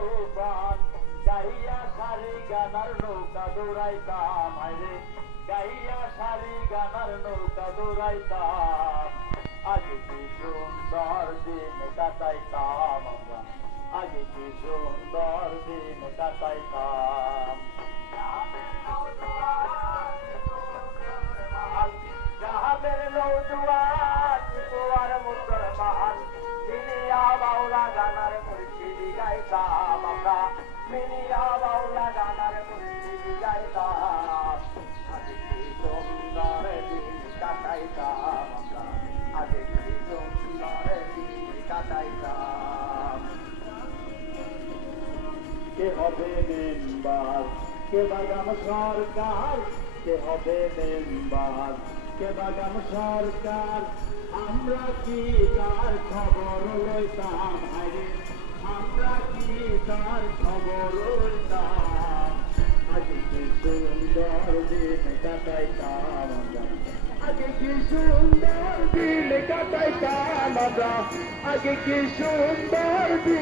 তুফান গাইয়া সারি গানার নৌকা দৌড়াইতাম হায়রে গাইয়া সারি গানার নৌকা দৌড়াইতাম আগে কি সুন্দর দিন কাটাইতাম আমরা আগে কি সুন্দর দিন কাটাইতাম জাহাবের নৌজুয়ান তোমার মুদ্র মহান মিলিয়া বাউলা গানার মুর্শিদি গাইতাম আমরা মিলিয়া বাউলা গানার মুর্শিদি গাইতাম আগে কি সুন্দর দিন কাটাইতাম আমরা আগে কি সুন্দর দিন কাটাইতাম কে হবে মেম্বার কে বাগাম সরকার কে হবে মেম্বার কে বাগাম সরকার আমরা কি তার খবর লইতাম হায়রে আমরা কি তার খবর লইতাম আগে কি সুন্দর দিন কাটাইতাম আমরা আগে কি সুন্দর দিন কাটাইতাম আমরা আগে কি সুন্দর দিন